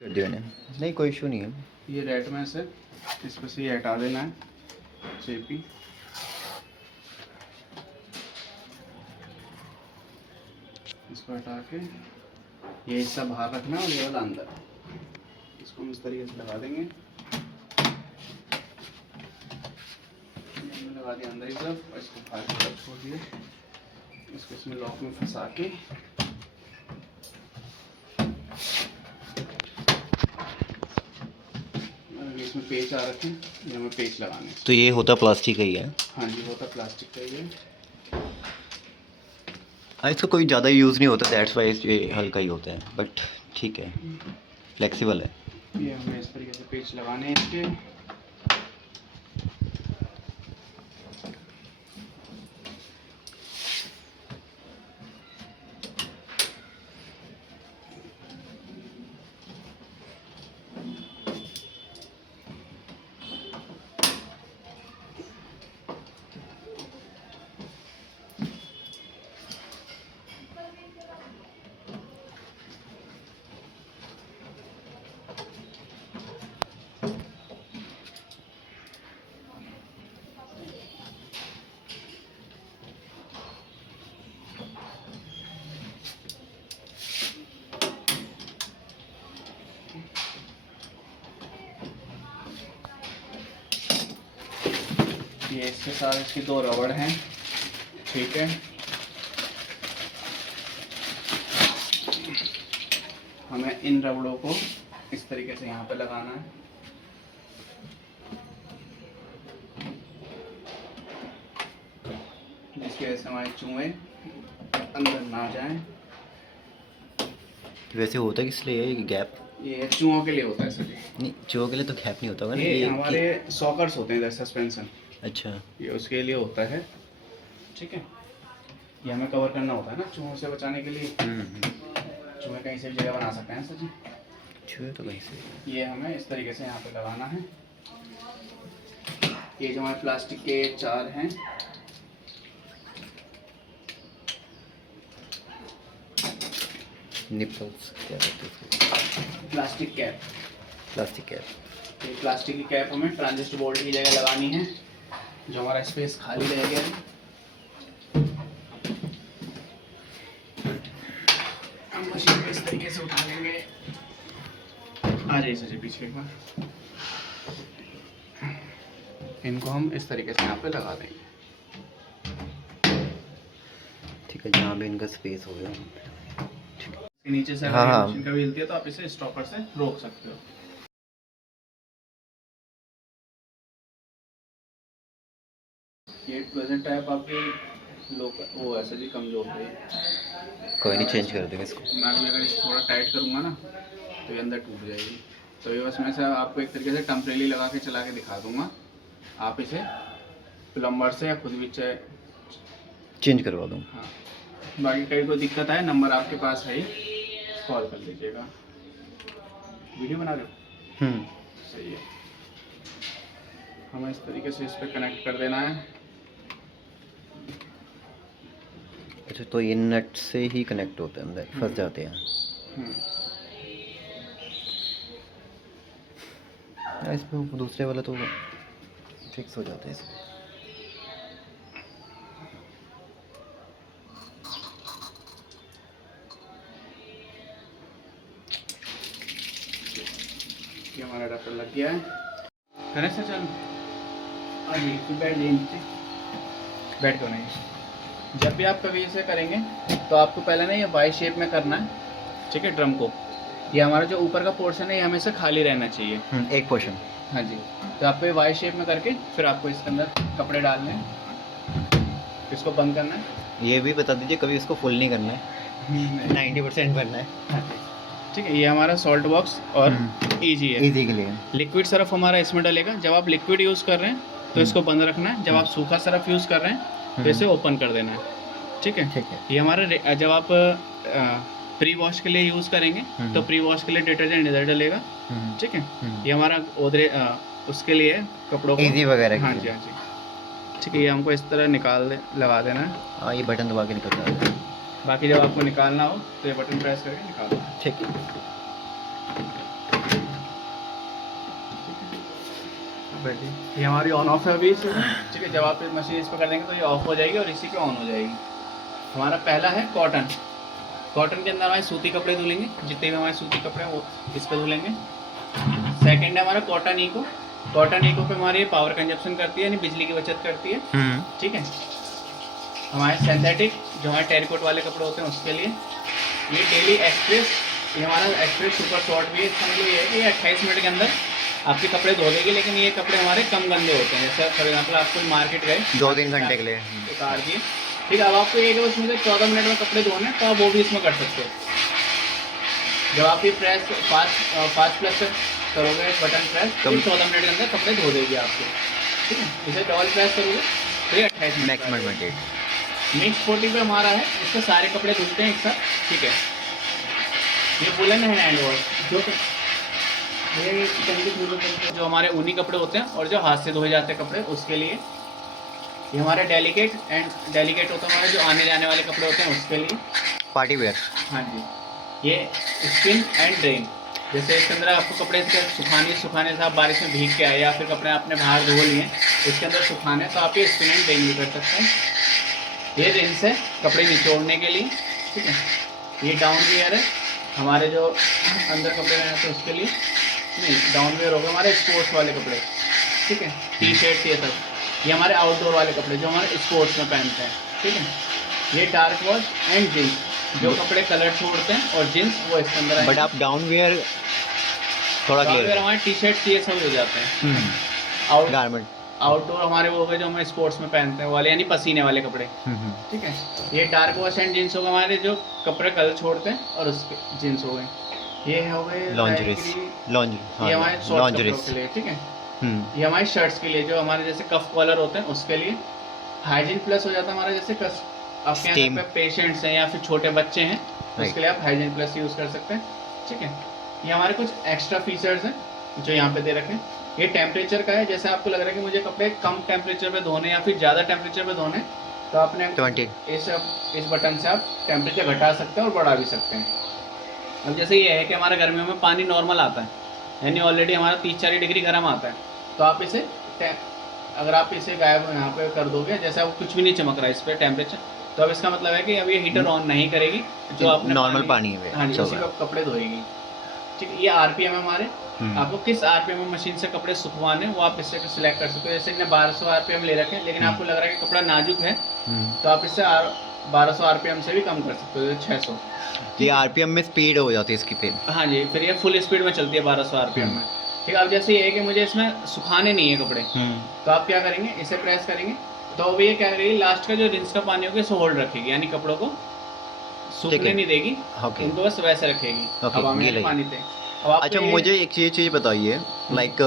कर दिया मैंने, नहीं कोई इशू नहीं है। ये रेड में से इसमें से ये हटा देना है चेपी। इसको हटा के ये हिस्सा बाहर रखना है और ये वाला अंदर। इसको हम इस तरीके से लगा देंगे। हमने लगा दिया अंदर की तरफ और इसको बाहर की तरफ छोड़ दिया। इसको इसमें लॉक में फंसा के इसमें पेच आ रखे हैं, ये हमें पेच लगाने हैं। तो ये होता प्लास्टिक का ही है? हाँ जी, होता प्लास्टिक का ही है। हाँ, इसका कोई ज़्यादा यूज़ नहीं होता, दैट्स वाई ये हल्का ही होता है, बट ठीक है, फ्लेक्सिबल है। ये हमें इस तरीके से पेच लगाने हैं इसके। ये इसके साथ इसकी 2 रबड़ हैं, ठीक है। हमें इन रबड़ों को इस तरीके से यहाँ पे लगाना है। जिसकी वजह से हमारे चूहे अंदर ना जाएं। वैसे होता किस लिए है ये गैप? ये चूहों के लिए होता है सर। नहीं, चूहों के लिए तो गैप नहीं होता होगा ना ये हमारे सॉकर्स होते हैं, सस्पेंशन। अच्छा, ये उसके लिए होता है, ठीक है। ये हमें कवर करना होता है ना चूहों से बचाने के लिए। चूहे कहीं से भी जगह बना सकते हैं सर जी। चूहे तो कहीं से। ये हमें इस तरीके से यहाँ पे लगाना है। ये जो हमारे प्लास्टिक के 4 हैं, निपल्स क्या कहते हैं उसको? Plastic cap. Plastic cap. ये प्लास्टिक की कैप हमें ट्रांजिस्टर बोल्ट की जगह लगानी है, जो हमारा स्पेस खाली रह गया है। हम मशीन को इस तरीके से उठा लेंगे। आ जाइए सर पीछे एक बार। इनको हम इस तरीके से यहाँ पे लगा देंगे, ठीक है, जहाँ भी इनका स्पेस हो गया। नीचे से हाँ, अगर हाँ। मशीन कभी हिलती है तो आप इसे स्टॉपर से रोक सकते हो। ये प्रेजेंट टाइप आपकी वो ऐसा जी कमजोर है। कोई नहीं, चेंज कर देंगे इसको। मैं भी अगर इसे थोड़ा टाइट करूँगा ना तो ये अंदर टूट जाएगी। तो ये बस मैं से आपको एक तरीके से टेम्परेरी लगा के चला के दिखा दूँगा। आप इसे प्लम्बर से या खुद भी चाहे चेंज करवा दूँ। हाँ, बाकी कहीं कोई दिक्कत आए नंबर आपके पास है ही, कॉल कर लीजिएगा। वीडियो बना रहे हो? सही है। हमें इस तरीके से इस पर कनेक्ट कर देना है। अच्छा, तो ये नट से ही कनेक्ट होते हैं, अंदर फंस जाते हैं। इसमें दूसरे वाला तो फिक्स हो जाता है इसमें। ये हमारा डॉक्टर लग गया है ना सर? चलो आइए, फिर बैठ जाइए नीचे। बैठ क्यों नहीं? जब भी आप कभी इसे करेंगे तो आपको पहले ना ये वाई शेप में करना है, ठीक है। ड्रम को ये हमारा जो ऊपर का पोर्शन है ये हमेशा खाली रहना चाहिए। एक पोर्शन। हाँ जी। तो आपको ये वाई शेप में करके फिर आपको इसके अंदर कपड़े डालने हैं, इसको बंद करना है। ये भी बता दीजिए, कभी इसको फुल नहीं करना है, 90% करना है। हाँ जी, ठीक है। ये हमारा सॉल्ट बॉक्स और ईजी है, इजी के लिए। लिक्विड सरफ हमारा इसमें डलेगा। जब आप लिक्विड यूज़ कर रहे हैं तो इसको बंद रखना है। जब आप सूखा सरफ यूज़ कर रहे हैं तो इसे ओपन कर देना है, ठीक है। ठीक है। ये हमारा जब आप प्री वॉश के लिए यूज़ करेंगे तो प्री वॉश के लिए डिटर्जेंट इधर डलेगा, ठीक है। ये हमारा ओदरे उसके लिए कपड़ों को इजी वगैरह। हाँ जी, हाँ जी, ठीक है। ये हमको इस तरह लगा देना है। हाँ, ये बटन दबा के निकल जाता है। बाकी जब आपको निकालना हो तो ये बटन प्रेस करके निकालना है, ठीक है। बैठिए, ये हमारी ऑन ऑफ है अभी इस, ठीक है। जब आप मशीन इस पर कर देंगे तो ये ऑफ हो जाएगी और इसी पे ऑन हो जाएगी। हमारा पहला है कॉटन। कॉटन के अंदर हमारे सूती कपड़े धुलेंगे, जितने भी हमारे सूती कपड़े हैं वो इस पर धुलेंगे। सेकंड है हमारा कॉटन इको। कॉटन इको पे हमारी पावर कंजप्शन करती है, यानी बिजली की बचत करती है, ठीक है। हमारे सिंथेटिक जो हमारे टेरिकोट वाले कपड़े होते हैं उसके लिए। ये डेली एक्सप्रेस, ये हमारा एक्सप्रेस सुपर शॉर्ट भी है। इसका मतलब ये है कि 28 मिनट के अंदर आपके कपड़े धो देगी, लेकिन ये कपड़े हमारे कम गंदे होते हैं। जैसे फॉर एग्जाम्पल आप कोई मार्केट गए 2-3 घंटे के लिए उतार दिए, ठीक है। अब आपको एक उसमें से 14 मिनट में कपड़े धोने, तो आप वो भी इसमें कर सकते हो। जब आप ये प्रेस फास्ट प्लस पे करोगे बटन प्रेस, तो 14 मिनट के अंदर कपड़े धो देगी आपको, ठीक है। इसे डबल प्रेस करोगे तो ये 28 मिनट मैक्सिमम 28। मिक्स 40 पे हमारा है, इससे सारे कपड़े धुलते हैं एक साथ, ठीक है। ये वुलन है हैंड वॉश, जो हमारे ऊनी कपड़े होते हैं और जो हाथ से धोए जाते हैं कपड़े उसके लिए। ये हमारे डेलिकेट होता है, हमारे जो आने जाने वाले कपड़े होते हैं उसके लिए, पार्टी वेयर। हाँ जी। ये स्पिन एंड ड्रेन, जैसे इसके अंदर आपको कपड़े सुखाने से आप बारिश में भीग के आए या फिर कपड़े आपने बाहर धो लिए, इसके अंदर सुखाने, तो आप ये स्पिन एंड ड्रेन भी कर सकते हैं। ये रिंस है कपड़े निचोड़ने के लिए, ठीक है। ये डाउन वेयर है, हमारे जो अंदर कपड़े रहते हैं उसके लिए। नहीं, डाउन वेयर होगा हमारे स्पोर्ट्स वाले कपड़े, ठीक है। टी शर्ट्स ये सब, ये हमारे आउटडोर वाले कपड़े जो हमारे स्पोर्ट्स में पहनते हैं, ठीक है। ये डार्क वॉश एंड जीन्स, जो कपड़े कलर छोड़ते हैं, और जीन्स वो इसके अंदर। बट आप डाउन वेयर थोड़ा डाउन वेयर हमारे टी शर्ट्स ये सब हो जाते हैं। गारमेंट। आउटडोर हमारे वो हो गए जो हमें स्पोर्ट्स में पहनते हैं वाले, यानी पसीने वाले कपड़े, ठीक है। ये डार्क वॉश एंड जीन्स हो गए हमारे जो कपड़े कलर छोड़ते हैं, और उसके जीन्स हो गए। ये हो गए लॉन्जरीज, ये हमारे शॉर्ट्स के लिए, ठीक है। ये हमारे शर्ट्स के लिए, जो हमारे जैसे कफ कॉलर होते हैं उसके लिए। हाइजीन प्लस हो जाता है हमारा, जैसे आपके यहाँ पे पेशेंट्स हैं या फिर छोटे बच्चे हैं, उसके लिए आप हाइजीन प्लस यूज़ कर सकते हैं, ठीक है। ये हमारे कुछ एक्स्ट्रा फीचर्स हैं जो यहाँ पे दे रखे हैं। ये टेम्परेचर का है, जैसे आपको लग रहा है कि मुझे कपड़े कम टेम्परेचर पे धोने या फिर ज़्यादा टेम्परेचर पे धोने, तो आपने 20 इस बटन से आप टेम्परेचर घटा सकते हैं और बढ़ा भी सकते हैं। अब जैसे ये है कि हमारा गर्मियों में पानी नॉर्मल आता है, यानी ऑलरेडी हमारा 30-40 डिग्री गर्म आता है, तो आप इसे अगर आप इसे गायब यहाँ पे कर दोगे, जैसे अब कुछ भी नहीं चमक रहा है इस पर टेम्परेचर, तो अब इसका मतलब है कि अब ये हीटर ऑन नहीं करेगी, जो आपने नॉर्मल पानी है, हाँ जी, उसी को कपड़े धोएगी, ठीक है। ये आरपीएम है हमारे, आपको किस आरपीएम में मशीन से कपड़े सुखवाने वो आप इससे सिलेक्ट कर सकते हो। जैसे इन्हें 1200 आरपीएम ले रखे हैं, लेकिन आपको लग रहा है कि कपड़ा नाजुक है, तो आप इससे 1200 आरपीएम से भी कम कर सकते हो, 600। ये आरपीएम में स्पीड हो जाती है इसकी पे। हाँ जी, फिर ये फुल स्पीड में चलती है 1200 आरपीएम में, ठीक है। अब जैसे ये है कि मुझे इसमें सुखाने नहीं है कपड़े, तो आप क्या करेंगे, इसे प्रेस करेंगे तो ये क्या करेगी, लास्ट का जो रिंस का पानी होगा इसे होल्ड रखेगी, यानी कपड़ों को सूखने नहीं देगी, उनको बस वैसे रखेगी हवा में पानी पे। अच्छा, मुझे एक चीज़ बताइए, लाइक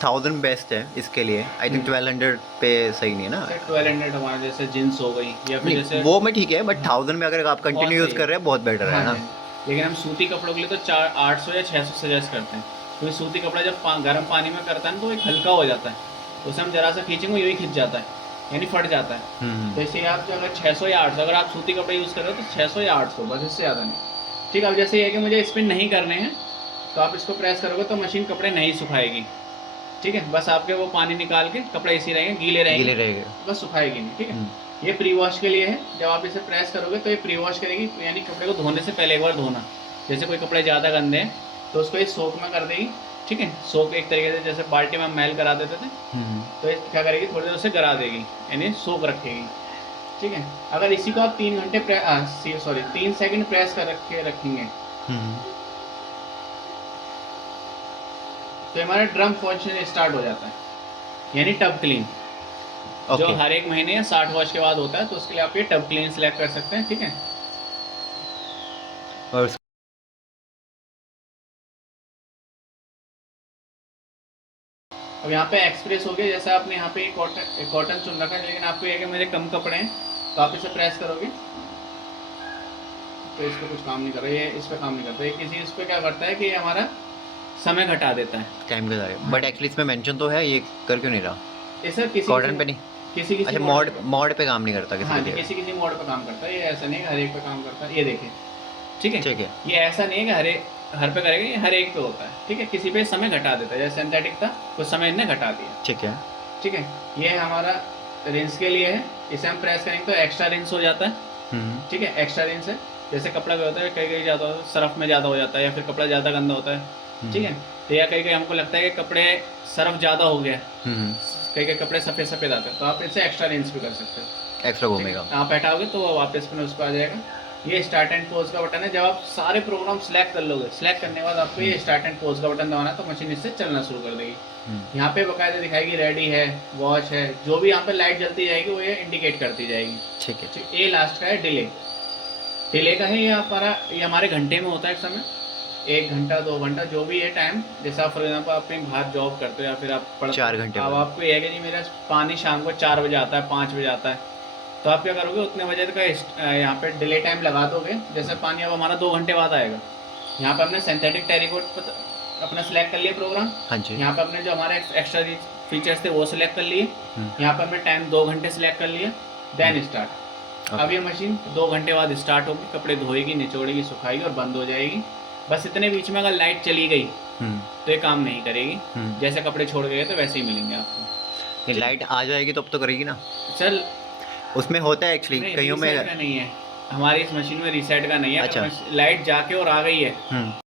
1000 बेस्ट है इसके लिए, आई थिंक 1200 पे सही नहीं है ना। 1200 हमारे जैसे जींस हो गई या फिर जैसे वो में ठीक है, बट 1000 में अगर आप कंटिन्यू यूज़ कर रहे हैं बहुत बेटर है ना। लेकिन हम सूती कपड़ों के लिए तो 800 या 600 सजेस्ट करते हैं, क्योंकि सूती कपड़ा जब गर्म पानी में करता है ना तो एक हल्का हो जाता है, तो उसे हम जरा सा खींचेंगे यूँ ही खिंच जाता है, यानी फट जाता है। तो इसलिए आप जो अगर 600 या 800 अगर आप सूती कपड़े यूज़ कर रहे हो तो 600 या 800 बस, इससे ज़्यादा नहीं, ठीक है। अब जैसे ये है कि मुझे स्पिन नहीं करने हैं, तो आप इसको प्रेस करोगे तो मशीन कपड़े नहीं सुखाएगी, ठीक है। बस आपके वो पानी निकाल के कपड़े इसी रहेंगे, गीले रहेंगे, बस सुखाएगी नहीं, ठीक है। ये प्री वॉश के लिए है, जब आप इसे प्रेस करोगे तो ये प्री वॉश करेगी, यानी कपड़े को धोने से पहले एक बार धोना। जैसे कोई कपड़े ज़्यादा गंदे हैं तो उसको ये सोक में कर देगी, ठीक है। सोक एक तरीके से जैसे बाल्टी में मैल करा देते थे, तो ये क्या करेगी, थोड़ी देर उसे गरा देगी, यानी सोक रखेगी, ठीक है। अगर इसी को आप 3 सेकंड प्रेस कर रखेंगे तो हमारा ड्रम फंक्शन स्टार्ट हो जाता है, यानी टब क्लीन, जो हर एक महीने या 60 वॉश के बाद होता है, तो उसके लिए आप ये टब क्लीन सिलेक्ट कर सकते हैं, ठीक है। और अब यहाँ पे एक्सप्रेस हो गया, जैसे आपने यहाँ पे कॉटन चुन रखा है, लेकिन आपको ये कि मेरे कम कपड़े हैं, तो आप इसे प्रेस करोगे तो इस पर कुछ काम नहीं कर रहा है, ये इस पर काम नहीं करता, ये इस पर क्या करता है कि हमारा समय घटा देता है, टाइम के सारे। बट एक्चुअली इसमें मेंशन तो है, ये कर क्यों नहीं रहा? ये सर किसी कॉटन पे नहीं, किसी अच्छा मॉड पे काम नहीं करता किसी। हाँ जी, किसी मोड पे काम करता है, ये ऐसा नहीं है हर एक पे काम करता है। ये देखिए, ठीक है, ये ऐसा नहीं है कि हर पे करेंगे, ये हर एक पे होता है, ठीक है। किसी पे समय घटा देता है, जैसे सिंथेटिक था कुछ समय इनने घटा दिया, ठीक है। ठीक है। ये हमारा रिंस के लिए है, इसे हम प्रेस करेंगे तो एक्स्ट्रा रिंस हो जाता है, ठीक है। एक्स्ट्रा रिंस है, जैसे कपड़ा भी होता है कई कई ज़्यादा सर्फ में ज़्यादा हो जाता है या फिर कपड़ा ज़्यादा गंदा होता है, ठीक है। तो या कई कई हमको लगता है कि कपड़े सर्फ ज़्यादा हो गया है, कई कई कपड़े सफ़ेद सफ़ेद आते हैं, तो आप इसे एक्स्ट्रा रिंस भी कर सकते हो, एक्स्ट्रा ठीक है। घूमेगा। आप हटाओगे तो वो वापस में उस पर आ जाएगा। ये स्टार्ट एंड पोज का बटन है, जब आप सारे प्रोग्राम सेलेक्ट कर लोगे, सेलेक्ट करने के बाद आपको ये स्टार्ट एंड पोज का बटन दबाना है, तो मशीन इससे चलना शुरू कर देगी। यहाँ पे बकायदा दिखाएगी रेडी है, वॉच है, जो भी यहाँ पे लाइट जलती जाएगी वो ये इंडिकेट करती जाएगी, ठीक है। ठीक। ये लास्ट का है डिले, डिले का है, ये हमारे घंटे में होता है समय, 1 घंटा 2 घंटा जो भी है टाइम। जैसे आप फॉर एग्जाम्पल आप कहीं बाहर जॉब करते हो या फिर आप 4 घंटे अब बाद। आपको ये है कि जी मेरा पानी शाम को 4 बजे आता है, 5 बजे आता है, तो आप क्या करोगे उतने बजे का यहाँ पे डिले टाइम लगा दोगे। जैसे पानी अब हमारा 2 घंटे बाद आएगा, यहाँ पे हमने सिंथेटिक टेरिकोट अपना सेलेक्ट कर लिया प्रोग्राम, हाँ जी। यहाँ पे अपने जो हमारे एक्स्ट्रा फीचर्स थे वो सिलेक्ट कर लिए, यहाँ पे हमने टाइम 2 घंटे सेलेक्ट कर लिया, देन स्टार्ट। अब ये मशीन 2 घंटे बाद स्टार्ट होगी, कपड़े धोएगी, निचोड़ेगी, सुखाएगी और बंद हो जाएगी। बस इतने बीच में अगर लाइट चली गई तो ये काम नहीं करेगी, जैसे कपड़े छोड़ गए तो वैसे ही मिलेंगे आपको। ये लाइट आ जाएगी तो अब तो करेगी ना। चल उसमें होता है एक्चुअली कईयों में। रीसेट का नहीं है, हमारी इस मशीन में रीसेट का नहीं है। अच्छा। लाइट जाके और आ गई है